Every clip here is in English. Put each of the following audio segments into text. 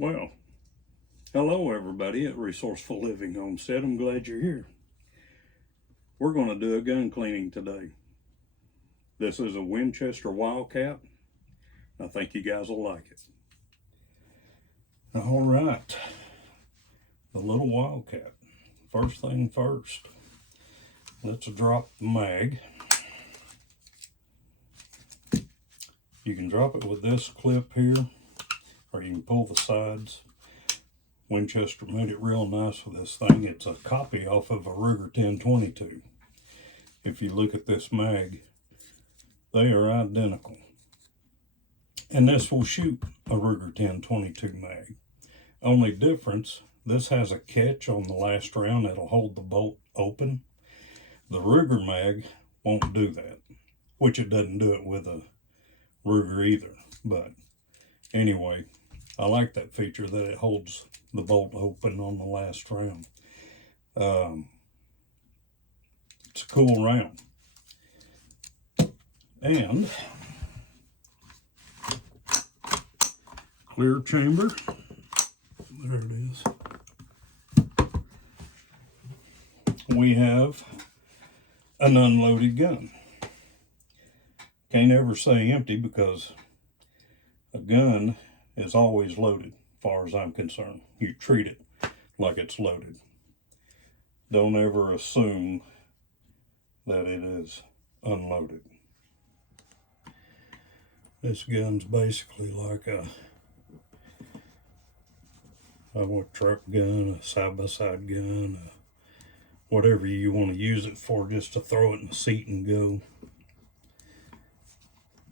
Well, hello everybody at Resourceful Living Homestead. I'm glad you're here. We're going to do a gun cleaning today. This is a Winchester Wildcat. I think you guys will like it. All right, the little Wildcat. First thing first, let's drop the mag. You can drop it with this clip here, or you can pull the sides. Winchester made it real nice with this thing. It's a copy off of a Ruger 1022. If you look at this mag, they are identical. And this will shoot a Ruger 1022 mag. Only difference, this has a catch on the last round that'll hold the bolt open. The Ruger mag won't do that, which it doesn't do it with a Ruger either. But anyway, I like that feature that it holds the bolt open on the last round. It's a cool round. And clear chamber. There it is. We have an unloaded gun. Can't ever say empty because a gun is always loaded, as far as I'm concerned. You treat it like it's loaded. Don't ever assume that it is unloaded. This gun's basically like a truck gun, a side-by-side gun, whatever you want to use it for, just to throw it in the seat and go.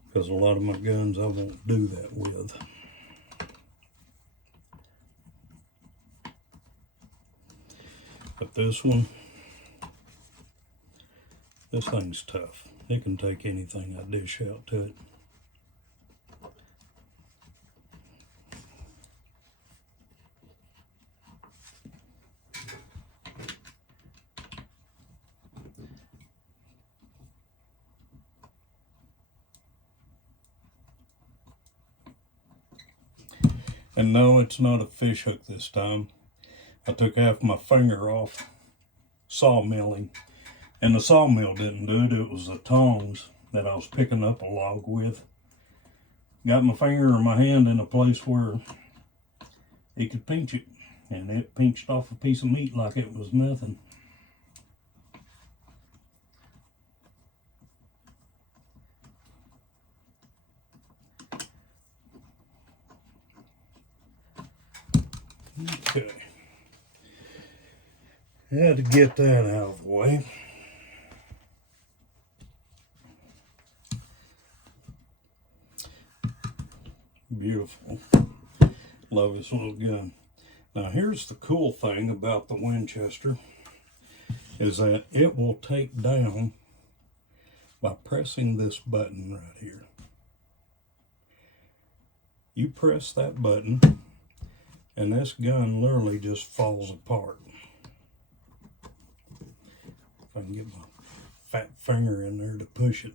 Because a lot of my guns I won't do that with. But this one, this thing's tough. It can take anything I dish out to it. And no, it's not a fish hook this time. I took half my finger off sawmilling, and the sawmill didn't do it. It was the tongs that I was picking up a log with. Got my finger or my hand in a place where it could pinch it, and it pinched off a piece of meat like it was nothing. Okay, had to get that out of the way. Beautiful. Love this little gun. Now here's the cool thing about the Winchester, is that it will take down by pressing this button right here. You press that button, and this gun literally just falls apart. If I can get my fat finger in there to push it.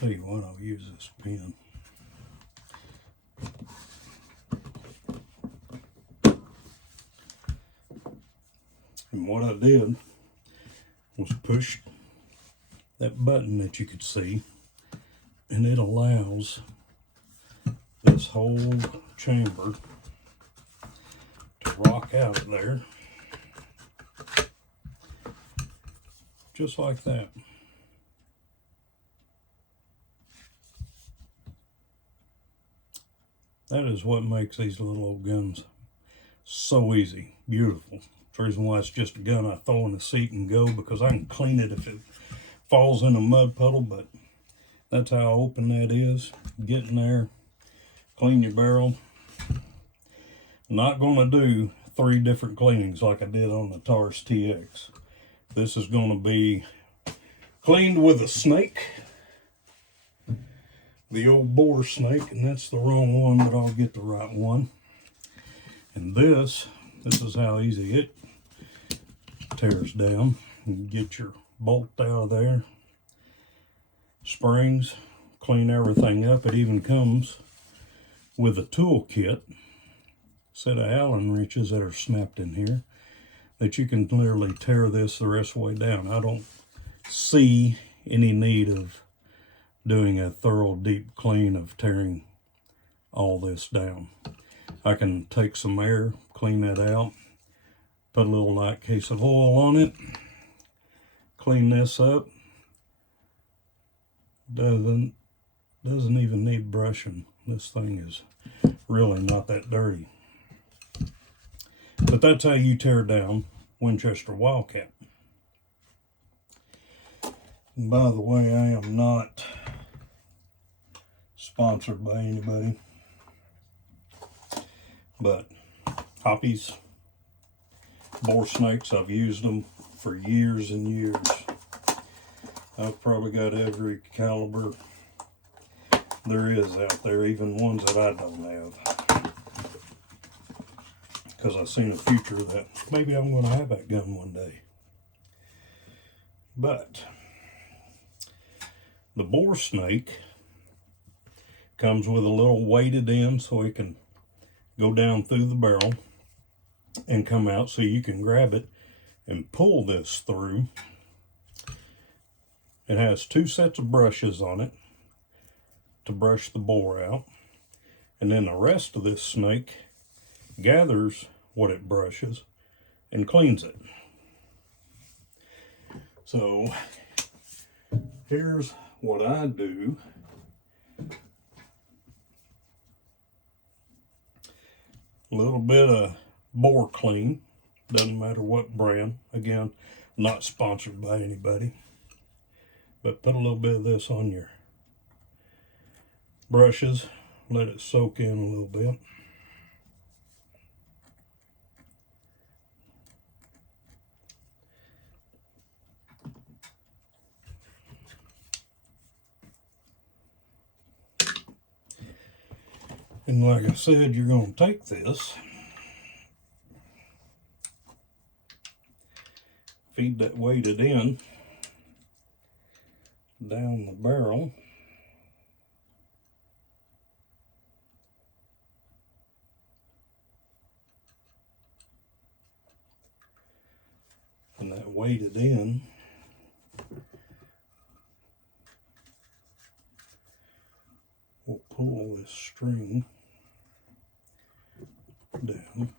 Tell you what, I'll use this pen. And what I did was push that button that you could see, and it allows this whole chamber to rock out of there, just like that. That is what makes these little old guns so easy, beautiful. It's the reason why it's just a gun I throw in the seat and go, because I can clean it if it falls in a mud puddle. But that's how open that is. Get in there, clean your barrel. Not going to do 3 different cleanings like I did on the Taurus TX. This is going to be cleaned with a snake, the old boar snake, and that's the wrong one, but I'll get the right one. And this is how easy it tears down. You get your bolt out of there, springs, clean everything up. It even comes with a tool kit, set of Allen wrenches that are snapped in here, that you can literally tear this the rest of the way down. I don't see any need of doing a thorough deep clean of tearing all this down. I can take some air, clean that out, put a little light case of oil on it, clean this up. Doesn't even need brushing. This thing is really not that dirty. But that's how you tear down Winchester Wildcat. And by the way, I am not sponsored by anybody, but hoppies, boar snakes, I've used them for years and years. I've probably got every caliber there is out there, even ones that I don't have, because I've seen a future that maybe I'm going to have that gun one day. But the boar snake comes with a little weighted end so it can go down through the barrel and come out, so you can grab it and pull this through. It has two sets of brushes on it to brush the boar out, and then the rest of this snake gathers what it brushes and cleans it. So here's what I do. A little bit of boar clean, doesn't matter what brand. Again, not sponsored by anybody, but put a little bit of this on your brushes, let it soak in a little bit. And like I said, you're going to take this, feed that weighted end down the barrel, and that weighted end will pull this string down.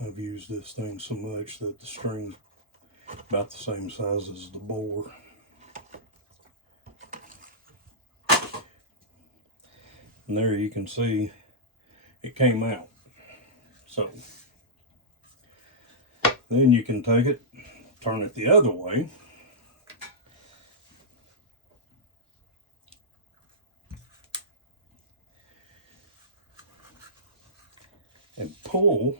I've used this thing so much that the string's about the same size as the boar. And there you can see it came out. So then you can take it, turn it the other way, and pull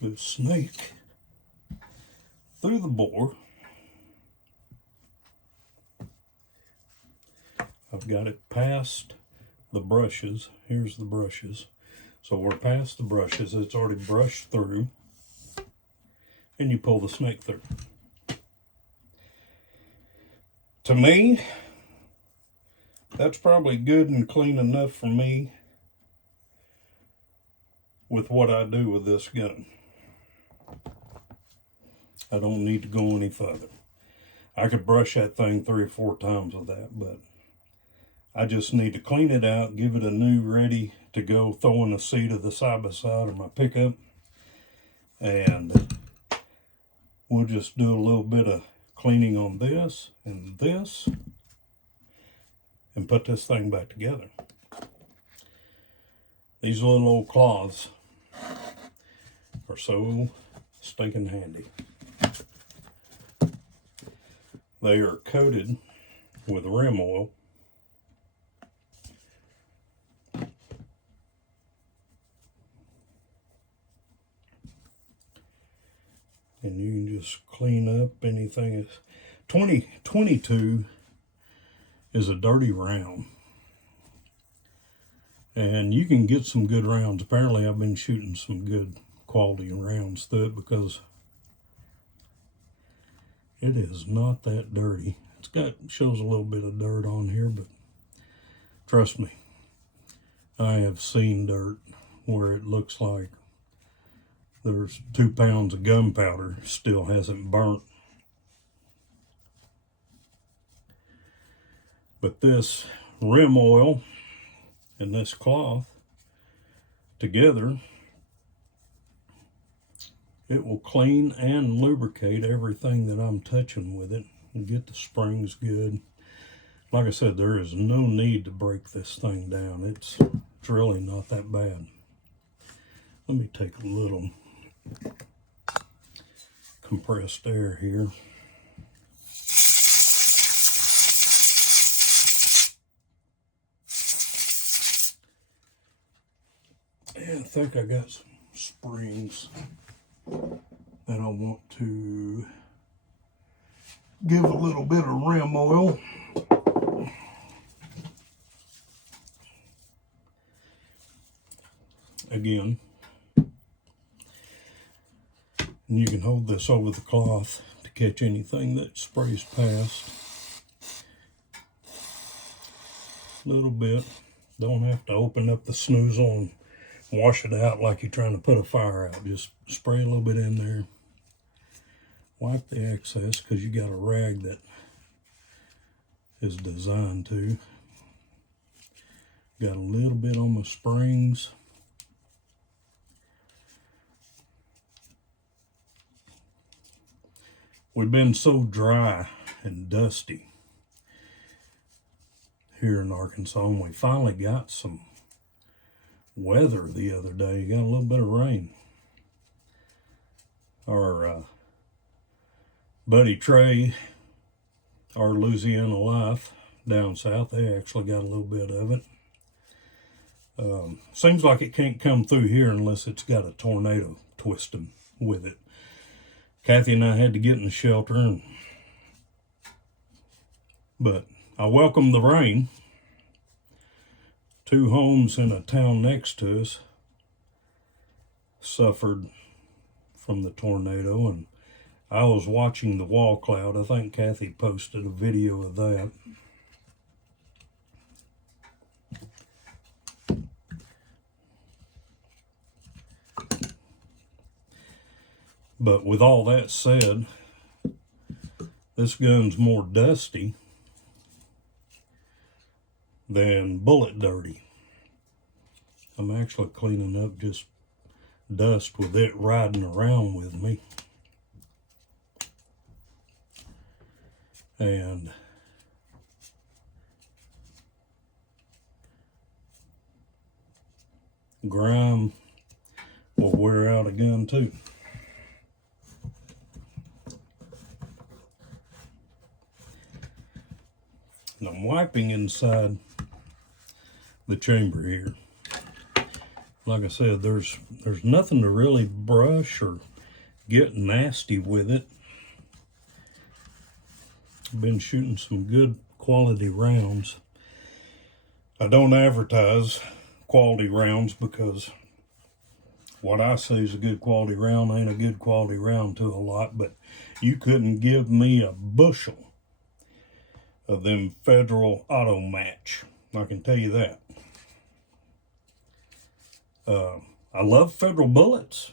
the snake through the boar. I've got it past the brushes. Here's the brushes. So we're past the brushes. It's already brushed through. And you pull the snake through. To me, that's probably good and clean enough for me with what I do with this gun. I don't need to go any further. I could brush that thing 3 or 4 times with that, but I just need to clean it out, give it a new ready to go, throw in the seat of the side-by-side of my pickup, and we'll just do a little bit of cleaning on this, and put this thing back together. These little old cloths are so stinking handy. They are coated with rim oil. And you can just clean up anything. 22 is a dirty round. And you can get some good rounds. Apparently I've been shooting some good quality rounds through it because it is not that dirty. Shows a little bit of dirt on here, but trust me, I have seen dirt where it looks like there's 2 pounds of gunpowder still hasn't burnt. But this rim oil and this cloth together, it will clean and lubricate everything that I'm touching with it and get the springs good. Like I said, there is no need to break this thing down. It's really not that bad. Let me take a little compressed air here. And I think I got some springs that I want to give a little bit of rim oil. Again, and you can hold this over the cloth to catch anything that sprays past. A little bit. Don't have to open up the snoozle and wash it out like you're trying to put a fire out. Just spray a little bit in there. Wipe the excess because you got a rag that is designed to. Got a little bit on my springs. We've been so dry and dusty here in Arkansas, and we finally got some weather the other day. Got a little bit of rain. Our buddy Trey, our Louisiana Life down south, they actually got a little bit of it. Seems like it can't come through here unless it's got a tornado twisting with it. Kathy and I had to get in the shelter, but I welcome the rain. 2 homes in a town next to us suffered from the tornado, and I was watching the wall cloud. I think Kathy posted a video of that. But with all that said, this gun's more dusty than bullet dirty. I'm actually cleaning up just dust with it riding around with me. And grime will wear out a gun too. And I'm wiping inside the chamber here. Like I said, there's nothing to really brush or get nasty with it. I've been shooting some good quality rounds. I don't advertise quality rounds because what I say is a good quality round ain't a good quality round to a lot, but you couldn't give me a bushel of them Federal Auto Match. I can tell you that. I love Federal bullets.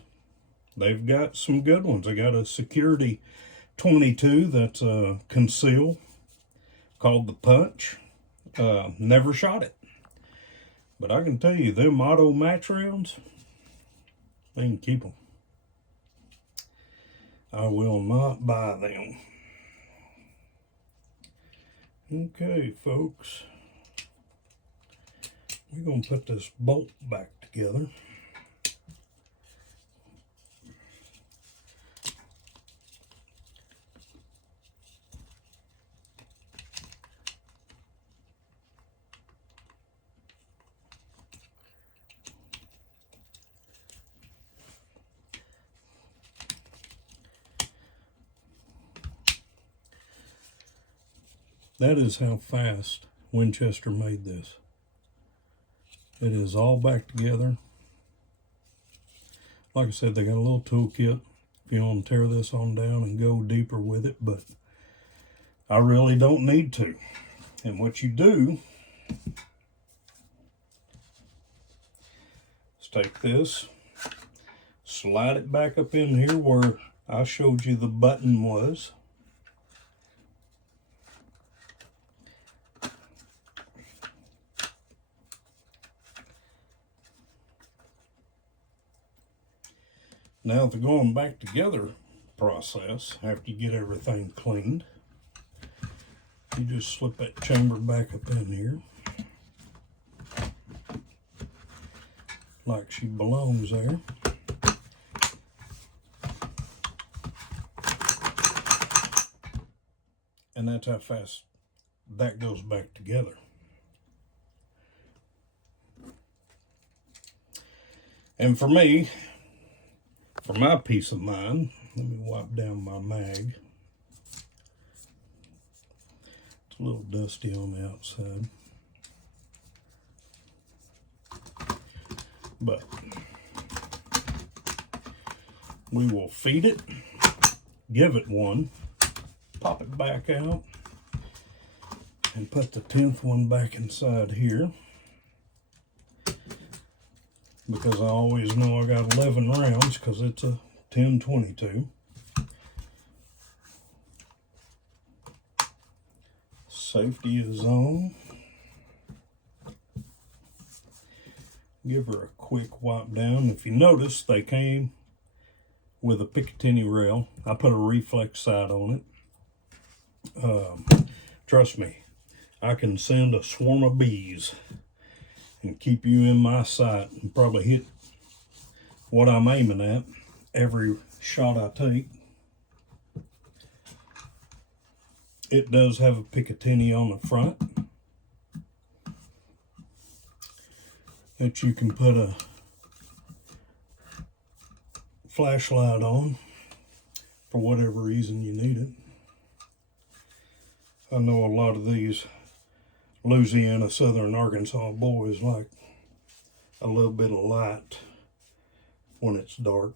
They've got some good ones. They got a Security 22 that's concealed called the Punch. Never shot it. But I can tell you, them Auto Match rounds, they can keep them. I will not buy them. Okay, folks. We're going to put this bolt back together. That is how fast Winchester made this. It is all back together. Like I said, they got a little toolkit if you want to tear this on down and go deeper with it, but I really don't need to. And what you do is take this, slide it back up in here where I showed you the button was. Now the going back together process, after you get everything cleaned, you just slip that chamber back up in here like she belongs there. And that's how fast that goes back together. And for me, for my peace of mind, let me wipe down my mag. It's a little dusty on the outside. But we will feed it, give it one, pop it back out, and put the 10th one back inside here. Because I always know I got 11 rounds because it's a 10-22. Safety is on. Give her a quick wipe down. If you notice, they came with a Picatinny rail. I put a reflex side on it. Trust me, I can send a swarm of bees and keep you in my sight and probably hit what I'm aiming at every shot I take. It does have a Picatinny on the front that you can put a flashlight on for whatever reason you need it. I know a lot of these Louisiana, Southern Arkansas boys like a little bit of light when it's dark.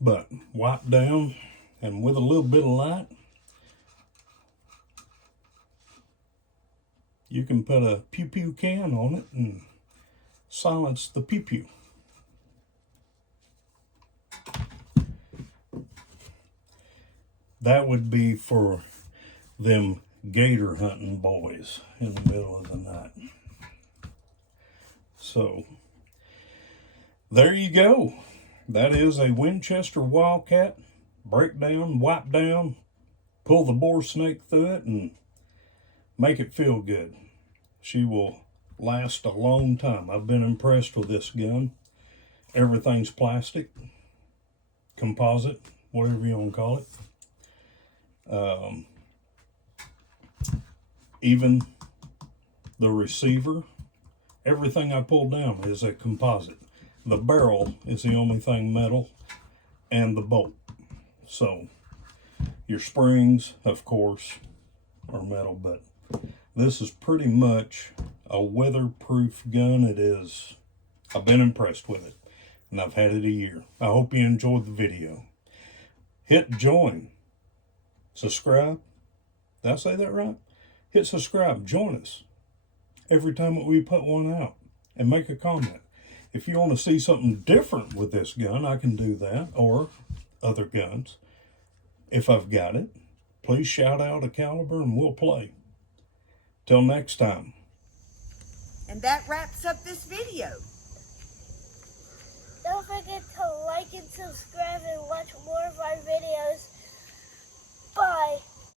But wipe down, and with a little bit of light, you can put a pew-pew can on it and silence the pew-pew. That would be for them gator hunting boys in the middle of the night. So there you go. That is a Winchester Wildcat. Break down, wipe down, pull the boar snake through it, and make it feel good. She will last a long time. I've been impressed with this gun. Everything's plastic, composite, whatever you want to call it. Even the receiver, everything I pulled down is a composite. The barrel is the only thing metal, and the bolt. So your springs, of course, are metal, but this is pretty much a weatherproof gun. It is. I've been impressed with it, and I've had it a year. I hope you enjoyed the video. Hit join, subscribe. Did I say that right? Hit subscribe, join us every time that we put one out, and make a comment. If you want to see something different with this gun, I can do that, or other guns. If I've got it, please shout out a caliber and we'll play. Till next time. And that wraps up this video. Don't forget to like and subscribe and watch more of our videos. Bye.